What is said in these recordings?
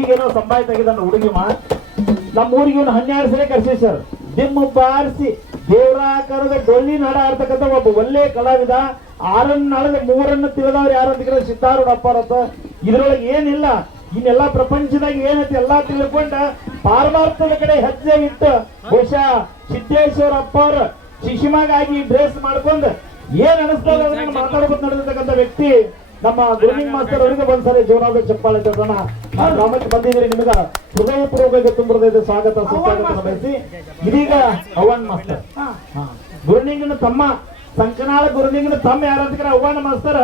ಈಗೇನೋ ಸಂಭಾಯ ತೆಗೆದ ಹುಡುಗಿ ನಮ್ಮ ಊರಿಗೆ 12 ಸಲ ಕರ್ಸಿ ಸರ್. ದಿಮ್ಮ ಬಾರಿಸಿ ದೇವರಾಕಾರದ ಡೊಳ್ಳಿ ನಾಡ ಆಡ್ತಕ್ಕಂಥ ಒಬ್ಬ ಒಳ್ಳೆ ಕಲಾವಿದ. 6 ನಾಳದ 3 ತಿಳಿದವ್ರು ಯಾರಂತ ಸಿದ್ದಾರೂಢ ಅಪ್ಪಾರತ್ತ. ಇದ್ರೊಳಗೆ ಏನಿಲ್ಲ, ಇನ್ನೆಲ್ಲಾ ಪ್ರಪಂಚದಾಗ ಏನೈತಿ ಎಲ್ಲಾ ತಿಳ್ಕೊಂಡ ಪಾರಮಾರ್ಥದ ಕಡೆ ಹೆಜ್ಜೆ ಇಟ್ಟು ಬಹುಶಃ ಸಿದ್ದೇಶ್ವರ ಅಪ್ಪ ಅವ್ರ ಶಿಶಿಮಾಗಾಗಿ ಡ್ರೆಸ್ ಮಾಡ್ಕೊಂಡ್ ಏನ್ ಅನಿಸ್ತದ ಅದನ್ನ ಮಾತಾಡ್ಕೊಂಡು ನಡೆದಿರ್ತಕ್ಕಂಥ ವ್ಯಕ್ತಿ ನಮ್ಮ ಗುರುಲಿಂಗ ಮಾಸ್ತರ್ ಅವರಿಗೆ ಒಂದ್ಸರಿ ಜೋರಾದ ಚಪ್ಪಾಳೆ ತಗೋಣ. ಗ್ರಾಮಕ್ಕೆ ಬಂದಿದ್ದೀರಿ, ನಿಮಗ ಹೃದಯಪೂರ್ವಕ ತುಂಬದ ಸ್ವಾಗತ ಸುಸ್ವಾಗತ ಬಯಸಿ. ಇದೀಗ ಅವ್ವನ್ ಮಾಸ್ತರ್ ಗುರುಲಿಂಗನ ತಮ್ಮ, ಸಂಕನಾಳ ಗುರುಲಿಂಗನ ತಮ್ಮ ಯಾರಂತ ಅವ್ವನ ಮಾಸ್ತರ್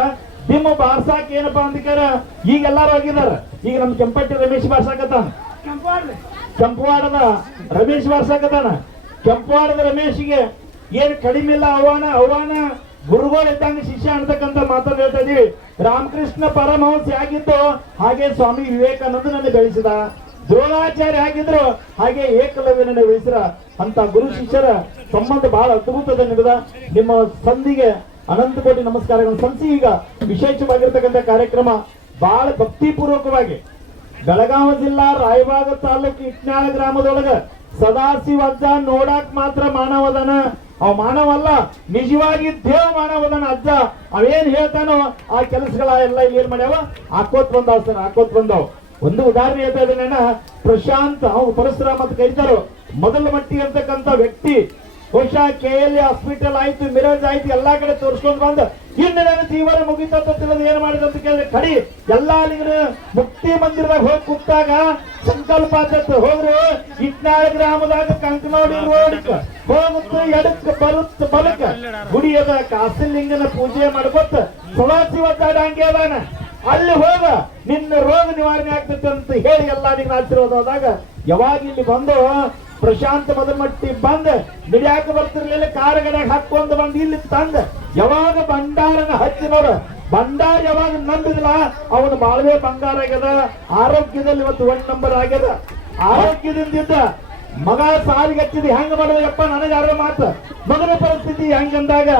ದಿಮ್ಮ ಬಾರ್ಸಾಕ್ ಏನಪ್ಪಾ ಅಂದಿಕಾರ ಈಗ ಎಲ್ಲಾರು ಆಗಿದಾರ. ಈಗ ನಮ್ ಕೆಂಪಟ್ಟಿ ರಮೇಶ್ ಬಾರ್ಸಾಕತ್ತಾನ, ಕೆಂಪವಾಡದ ರಮೇಶ್ ಬಾರ್ಸಾಕತ್ತಾನ. ಕೆಂಪವಾಡದ ರಮೇಶ್ಗೆ ಏನ್ ಕಡಿಮೆ ಇಲ್ಲ. ಅವನ ಗುರುಗಳು ಇದ್ದಂಗೆ ಶಿಷ್ಯ ಅಂತಕ್ಕಂಥ ಮಾತನ್ನು ಹೇಳ್ತಾ ಇದೀವಿ. ರಾಮಕೃಷ್ಣ ಪರಮಹಂಸ ಆಗಿದ್ದು ಹಾಗೆ ಸ್ವಾಮಿ ವಿವೇಕಾನಂದನನ್ನು ಬೆಳೆಸಿದ, ದ್ರೋಣಾಚಾರ್ಯ ಆಗಿದ್ರು ಹಾಗೆ ಏಕಲವ್ಯನನ್ನು ಬೆಳೆಸಿದ ಅಂತ ಗುರು ಶಿಷ್ಯರ ಸಂಬಂಧ ಬಹಳ ಅದ್ಭುತದ ನಿಗದ. ನಿಮ್ಮ ಸಂಧಿಗೆ ಅನಂತ ಕೋಟಿ ನಮಸ್ಕಾರಗಳು ಸಲ್ಲಿಸಿ ಈಗ ವಿಶೇಷವಾಗಿರ್ತಕ್ಕಂಥ ಕಾರ್ಯಕ್ರಮ ಬಹಳ ಭಕ್ತಿಪೂರ್ವಕವಾಗಿ ಬೆಳಗಾವಿ ಜಿಲ್ಲಾ ರಾಯಬಾಗ ತಾಲೂಕು ಇಟ್ನಾಳ ಗ್ರಾಮದೊಳಗ ಸದಾಶಿವ ಅಜ್ಜ ನೋಡಾಕ್ ಮಾತ್ರ ಮಾನವದನ, ಅವ್ ಮಾನವಲ್ಲ, ನಿಜವಾಗಿ ದೇವ ಮಾನವದನ ಅಜ್ಜ. ಅವೇನ್ ಹೇಳ್ತಾನೋ ಆ ಕೆಲಸಗಳ ಎಲ್ಲ ಇಲ್ಲಿ ಏನ್ ಮಾಡ್ಯಾವ ಹಾಕೋತ್ ಬಂದಾವ್ ಸರ್, ಹಾಕೋತ್ ಬಂದಾವ್. ಒಂದು ಉದಾಹರಣೆ ಹೇಳ್ತಾ ಇದ್ದೇನೆ. ಪ್ರಶಾಂತ್ ಅವ್ರು ಪರಶುರಾಮ್ ಅಂತ ಕರೀತಾರೋ ಮೊದಲ ಮಟ್ಟಿ ಅಂತಕ್ಕಂಥ ವ್ಯಕ್ತಿ ಬಹುಶಃ KL ಹಾಸ್ಪಿಟಲ್ ಆಯ್ತು, ಮಿರಾಜ್ ಆಯ್ತು, ಎಲ್ಲಾ ಕಡೆ ತೋರಿಸ್ಕೊಂಡು ಬಂದ ಇನ್ನು ನನ್ನ ಜೀವನ ಮುಗಿತ ತಿಳಿದು ಏನ್ ಮಾಡಿದ ಅಂತ ಕೇಳಿದ್ರೆ ಕಡಿ ಎಲ್ಲಾ ಮುಕ್ತಿ ಮಂದಿರದಾಗ ಹೋಗಿ ಕೂತಾಗ ಸಂಕಲ್ಪ ಆಚತ್ ಹೋಗ್ರಿ ಇಟ್ನಾಳ ಗ್ರಾಮದಾಗ ಕಂಕನೋಡಿ ರೋಡ್ ಹೋಗುತ್ತೆ, ಎಡಕ್ ಬರುತ್ತ ಬಲಕ ಗುಡಿಯದ ಕಾಸಿಲಿಂಗನ ಪೂಜೆ ಮಾಡ್ಕೊತ ಸದಾಶಿವ ಹಂಗೆ ಅದಾನ, ಅಲ್ಲಿ ಹೋಗ ನಿನ್ನ ರೋಗ ನಿವಾರಣೆ ಆಗ್ತೈತೆ ಅಂತ ಹೇಳಿ ಎಲ್ಲಾ ಆಶೀರ್ವಾದ ಆದಾಗ ಯಾವಾಗ ಇಲ್ಲಿ ಬಂದು ಪ್ರಶಾಂತ್ ಮದಮಟ್ಟಿ ಬಂದ್ ಮಿಡಿಯಾಕ ಬರ್ತಿರ್ಲಿಲ್ಲ, ಕಾರಗಡೆ ಹಾಕೊಂಡ್ ಬಂದ್ ಇಲ್ಲಿ ತಂದ ಯಾವಾಗ ಭಂಡಾರನ ಹಚ್ಚಿ ನೋಡ, ಭಂಡಾರ ಯಾವಾಗ ನಂಬಿದಿಲ್ಲ ಅವನು ಬಾಳ್ವೆ ಬಂಗಾರ ಆಗ್ಯದ. ಆರೋಗ್ಯದಲ್ಲಿ ಇವತ್ತು 1 ನಂಬರ್ ಆಗ್ಯದ. ಆರೋಗ್ಯದಿಂದ ಮಗ ಸಾಲಿಗೆ ಹಚ್ಚಿದ ಹೆಂಗ ಮಾಡೋದಪ್ಪ ನನಗೆ ಅರ್ಥ ಮಾತ. ಮಗನ ಪರಿಸ್ಥಿತಿ ಹೆಂಗಂದಾಗ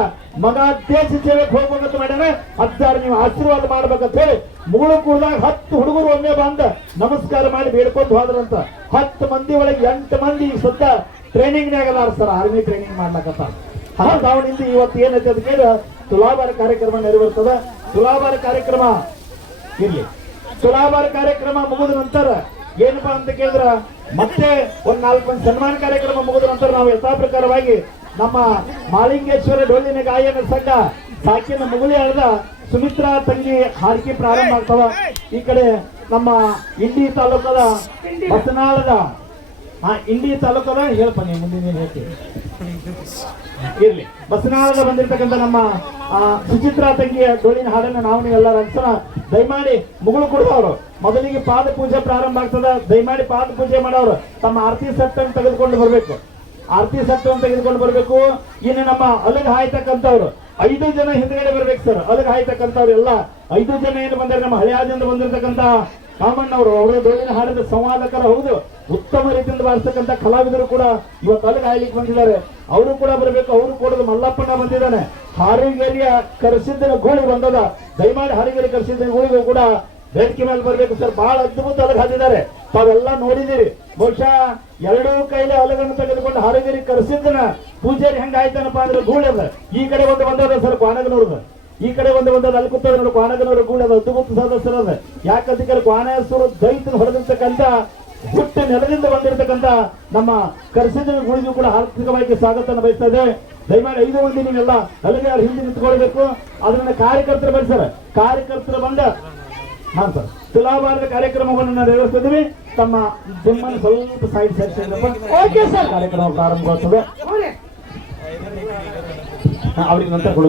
ಮಗ ದೇಶ ಸೇವೆಗೆ ಹೋಗ್ಬೇಕಂತ ಮಾಡ್ಯಾನ. ಅಜ್ಜಾರ ನೀವು ಆಶೀರ್ವಾದ ಮಾಡ್ಬೇಕಂತ ಹೇಳಿ ಮುಗುಳು ಕೂಡದಾಗ 10 ಹುಡುಗರು ಒಮ್ಮೆ ಬಂದ ನಮಸ್ಕಾರ ಮಾಡಿ ಬೇಡ್ಕೊಂಡು ಹೋದ್ರಂತ. 10 ಮಂದಿ ಒಳಗೆ 8 ಮಂದಿ ಈಗ ಸದ್ದ ಟ್ರೈನಿಂಗ್ ಆಗಲ್ಲ ಸರ್, ಆರ್ಮಿ ಟ್ರೈನಿಂಗ್ ಮಾಡ್ಲಕತ್ತ. ಅವನಿಂದ ಇವತ್ತು ಏನೈತೆ ಅಂತ ಕೇಳಿ ತುಲಾಭಾರ ಕಾರ್ಯಕ್ರಮ ನೆರವೇರ್ತದ. ತುಲಾಭಾರ ಕಾರ್ಯಕ್ರಮ ಇರ್ಲಿ, ತುಲಾಭಾರ ಕಾರ್ಯಕ್ರಮ ಮುಗಿದ ನಂತರ ಏನಪ್ಪಾ ಅಂತ ಕೇಳಿದ್ರ ಮತ್ತೆ ಒಂದ್ 4 ಮಂದಿ ಸನ್ಮಾನ ಕಾರ್ಯಕ್ರಮ ಮುಗಿದ ನಂತರ ನಾವು ಯಥಾ ಪ್ರಕಾರವಾಗಿ ನಮ್ಮ ಮಾಳಿಂಗೇಶ್ವರ ಡೊಳ್ಳಿನ ಗಾಯನ ಸಂಘ ಸಾಕಿನ ಮುಗುಳಿ ಹಳದ ಸುಮಿತ್ರಾ ತಂಗಿ ಹಾರಿಕೆ ಪ್ರಾರಂಭ ಆಗ್ತವ. ಈ ಕಡೆ ನಮ್ಮ ಇಂಡಿ ತಾಲೂಕದ ಬಸನಾಳದ ಇಂಡಿ ತಾಲೂಕದ ಹೇಳಪ್ಪ ನೀವು ಮುಂದಿನ ಹೇಳ್ತೀವಿ ಇರ್ಲಿ. ಬಸನಾಳದ ಬಂದಿರ್ತಕ್ಕಂಥ ನಮ್ಮ ಸುಚಿತ್ರಾ ತಂಗಿಯ ಡೊಳ್ಳಿನ ಹಾಡನ್ನ ನಾವು ಎಲ್ಲರ ಅನ್ಸನ ದಯಮಾಡಿ ಮುಗುಳು ಕೊಡದವ್ರು ಮೊದಲಿಗೆ ಪಾದ ಪೂಜೆ ಪ್ರಾರಂಭ ಆಗ್ತದ. ದಯಮಾಡಿ ಪಾದ ಪೂಜೆ ಮಾಡೋರು ತಮ್ಮ ಆರತಿ ಸೆಟ್ ಅನ್ನು ತೆಗೆದುಕೊಂಡು ಬರ್ಬೇಕು, ಆರತಿ ಸೆಟ್ ಅನ್ನು ತೆಗೆದುಕೊಂಡು ಬರ್ಬೇಕು. ಇನ್ನು ನಮ್ಮ ಅಲಗ ಹಾಯ್ತಕ್ಕಂಥವ್ರು 5 ಜನ ಹಿಂದ್ಗಡೆ ಬರ್ಬೇಕು ಸರ್. ಅಲಗ ಹಾಯ್ತಕ್ಕಂಥವ್ರು ಎಲ್ಲ 5 ಜನ ಏನು ಬಂದರೆ ನಮ್ಮ ಹಳೆಯಾದಿಂದ ಬಂದಿರತಕ್ಕಂಥ ಕಾಮಣ್ಣವರು, ಅವರು ಡೊಳ್ಳಿನ ಹಾಡಿದ ಸಂವಾದಕರ ಹೌದು, ಉತ್ತಮ ರೀತಿಯಿಂದ ಬಾರಿಸ್ತಕ್ಕಂಥ ಕಲಾವಿದರು ಕೂಡ ಇವತ್ತು ಅಲಗ ಹಾಯ್ಲಿಕ್ಕೆ ಬಂದಿದ್ದಾರೆ. ಅವರು ಕೂಡ ಬರಬೇಕು. ಅವರು ಕೂಡ ಮಲ್ಲಪ್ಪಣ್ಣ ಬಂದಿದ್ದಾನೆ. ಹಾರಿಗೇರಿಯ ಕರೆಸಿದ್ದನ ಗೂಳಿ ಬಂದದ. ದಯಮಾಡಿ ಹಾರಿಗೇರಿ ಕರೆಸಿದ್ದನ ಗೂಳಿಗೂ ಕೂಡ ವೇದಿಕೆ ಮೇಲೆ ಬರ್ಬೇಕು ಸರ್. ಬಹಳ ಅದ್ಭುತ ಅಲಗ ಹಾದಿದ್ದಾರೆ, ತಾವೆಲ್ಲ ನೋಡಿದಿರಿ. ಬಹುಶಃ 2 ಕೈಲಿ ಅಲಗನ್ನು ತೆಗೆದುಕೊಂಡು ಹಾರಿಗೇರಿ ಕರೆಸಿದ್ದನ ಪೂಜಾರಿ ಹೆಂಗ ಆಯ್ತಾನಪ್ಪ ಅಂದ್ರೆ ಗೂಳದ ಈ ಕಡೆ ಒಂದು ಬಂದದ ಸರ್ ಕ್ವಾನಗನೂರ್ದ, ಈ ಕಡೆ ಒಂದು ಬಂದದ ಅಲ್ಲಿ ಕೂತದ ನೋಡಿ ಕ್ವಾನಗನೂರ ಗೂಳದ ಅದ್ಭುತ ಸದಸ್ಯರದ. ಯಾಕಂತ ಕೇಳಿ ಕ್ವಾನೇಶ್ವರ ದೈತನ ಹೊಡೆದಿರ್ತಕ್ಕಂಥ ಹುಟ್ಟ ನೆಲದಿಂದ ಬಂದಿರತಕ್ಕಂಥ ನಮ್ಮ ಕರೆಸಿದ್ದನ ಗುಳಿಗೂ ಕೂಡ ಆರ್ಥಿಕವಾಗಿ ಸ್ವಾಗತವನ್ನು ಬಯಸ್ತಾ ಇದೆ. ದಯಮಾಡಿ 5 ಮಂದಿ ನೀವೆಲ್ಲ ಅಲ್ಲಿಗೆ ಹಿಂದೆ ನಿಂತ್ಕೊಳ್ಬೇಕು. ಅದನ್ನ ಕಾರ್ಯಕರ್ತರು ಬಯಸ್ತಾರೆ. ಕಾರ್ಯಕರ್ತರು ಬಂದ ಸರ್ ತುಲಾಭಾರದ ಕಾರ್ಯಕ್ರಮವನ್ನು ನಾವು ನೆರವೇರಿಸ್ತಿದ್ದೀವಿ. ತಮ್ಮ ಜಿಮ್ಮನ್ನು ಸ್ವಲ್ಪ ಸೈಡ್ ಕಾರ್ಯಕ್ರಮ ಪ್ರಾರಂಭವಾಗ್ತದೆ. ಅವ್ರಿಗೆ ನಂತರ ಕೊಡು.